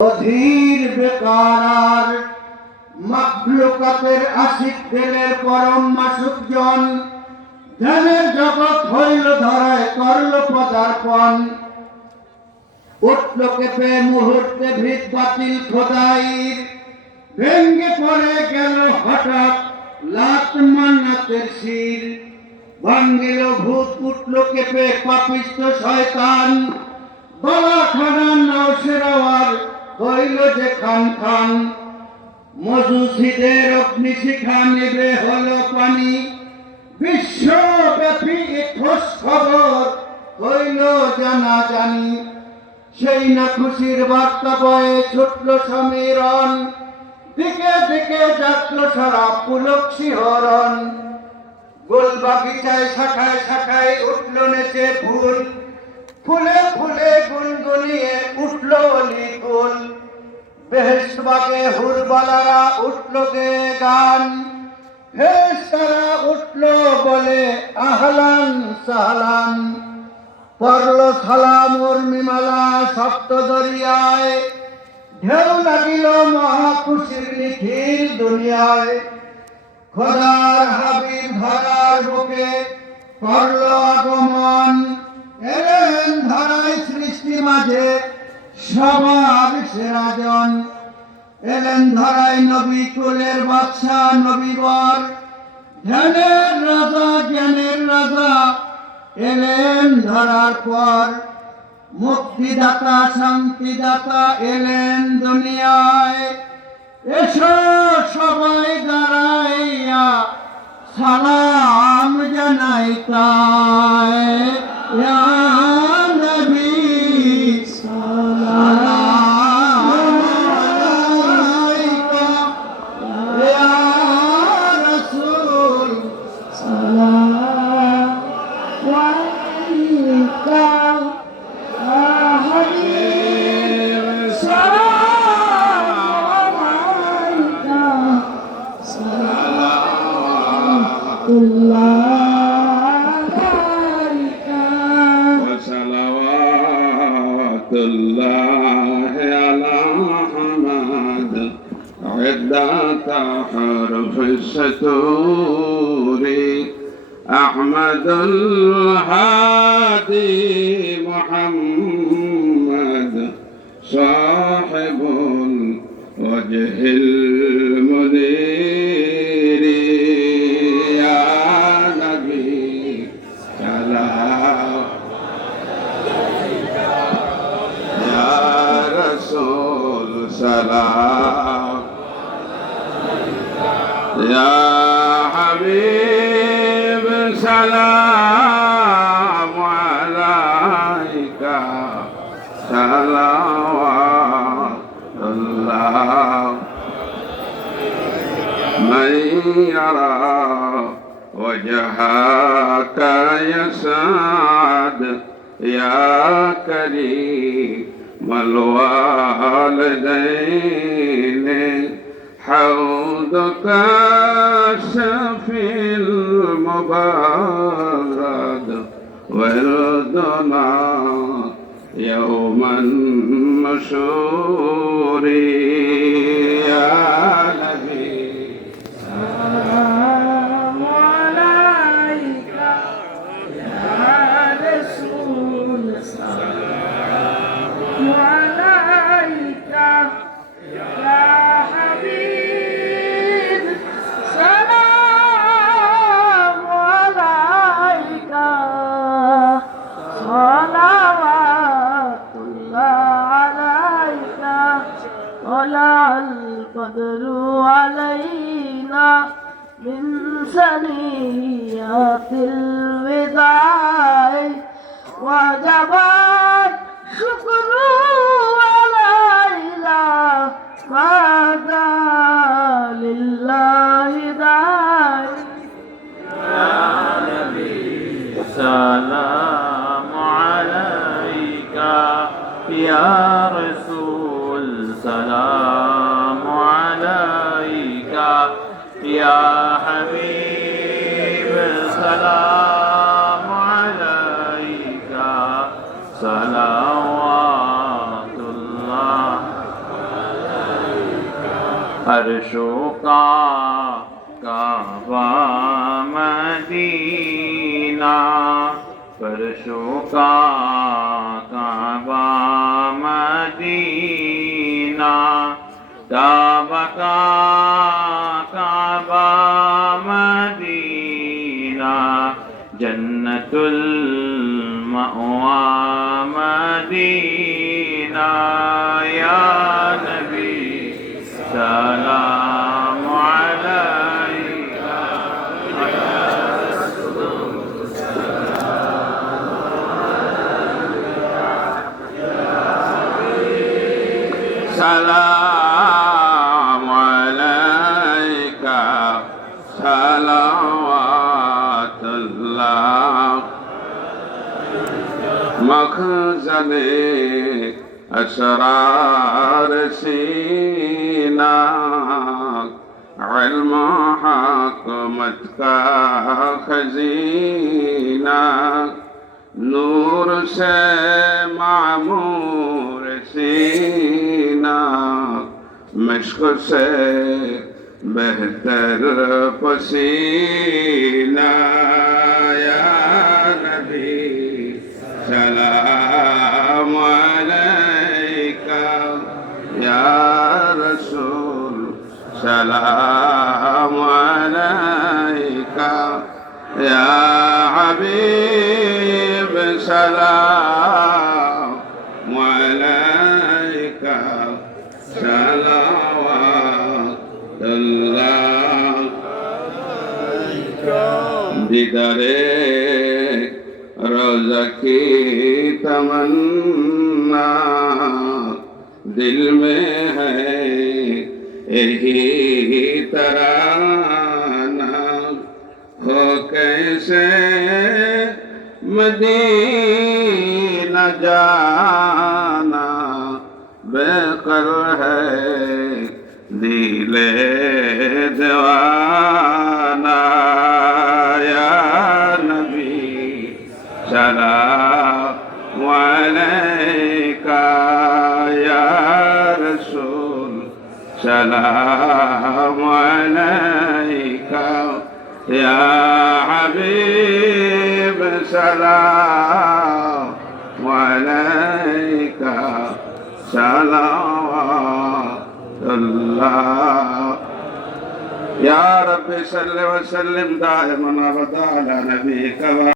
অধীর বেকার মাখলুকাতের আশিক দিলের পরম মাসুকজন ধ্যানের জগৎ হইল ধরায় করল পদার্পণ। উঠল কেঁপে মুহূর্তে ভিত বাতিল খোদাইর, ভেঙ্গে পড়ে গেল হঠাৎ লাত মান্নাতের শির। ভাঙ্গিল ভূত উঠল কেঁপে পাপিষ্ঠ শয়তান, গলা খানা নওশেরাওয়ার হইল যে খান খান। মজুসিদের অগ্নিশিখা নেবে হলো পানি, বিশ্বব্যাপী খোঁজ খবর হইল জানাজানি। সেই না খুশির বার্তা বয়ে ছুটল সমীরণ, দিকে দিকে যাত্র সারা পুলক শিহরণ। গোল বাগিচায় শাখায় শাখায় উঠল নেচে ফুল, ফুলে ফুলে গুনগুনিয়ে উঠল অলি ফুল। বেহেশবাগে হুরবালারা উঠল গে গান, ফেরেশতারা উঠল বলে আহলান সাহলান। পড়ল সালাম উর্মিমালা সপ্ত দরিয়ায়, ঢেউ লাগিল মহা খুশির নিখিল দুনিয়ায়। খোদার হাবিব ধরার বুকে করল আগমন, এলেন ধরায় সৃষ্টি মাঝে সবার সেরাজন। এলেন ধরায় নবী কুলের বাদশাহ নবীবর, ধ্যানের রাজা জ্ঞানের রাজা এলেন ধরার পর। মুক্তিদাতা শান্তিদাতা এলেন দুনিয়ায়, এসো সবাই দাঁড়াইয়া সালাম জানাই তাই। ইয়া নবী সালাম আলাইকা, ইয়া রাসূল সালাম আলাইকা, ইয়া হাবিব সালাম আলাইকা, সালাওয়াতুল্লাহ الله على حمد عدة حرف الستور. أحمد الهادي محمد صاحب الوجه المنير. يا نبي سلام، رسول سلام، يا حبيب سلام عليك، صلوات الله. من يرى وجهك يسعد، يا كريم والوالدين. حوضك الشفي المبارد، وردنا يوم النشور. يا نبي سلام عليك، يا رسول سلام عليك، يا حبيب سلام عليك، صلوات الله عليك. طلع القدر علينا من ثنيات الوداع، وجب الشكر علينا ماذا لله داعي. يا نبي سلام عليك، يا رسول سلام عليك، يا حبيب سلام عليك، صلوات الله अर्शों का काबा मदीना, फर्शों का काबा मदीना, काबा का काबा मदीना, जन्नतुल मअवा मदीना। या नबी सलाम अलैका, सलाम अलैका सलावतुल्लाह। मखज़ने असरार सीना, इल्म हकमत का खजीना, नूर से मामूर सीना, मिश्क से बेहतर पसीना। या नबी सलाम अलैका, या रसूल सलाम अलैका, या हबीब सलाम अलैका सलावतुल्लाह। दीदारे रोज़ा की तमन्ना दिल में है यही तराना, हो कैसे मदीना जाना, बेकर है दिले दीवाना। या नबी सलाम अलैका, या रसूल सलाम अलैका, या हबीब सलाम अलैका सलावतुल्लाह। या रब्बि सल्लि व सल्लिम दाइमन अबदा अला नबिय्यिका।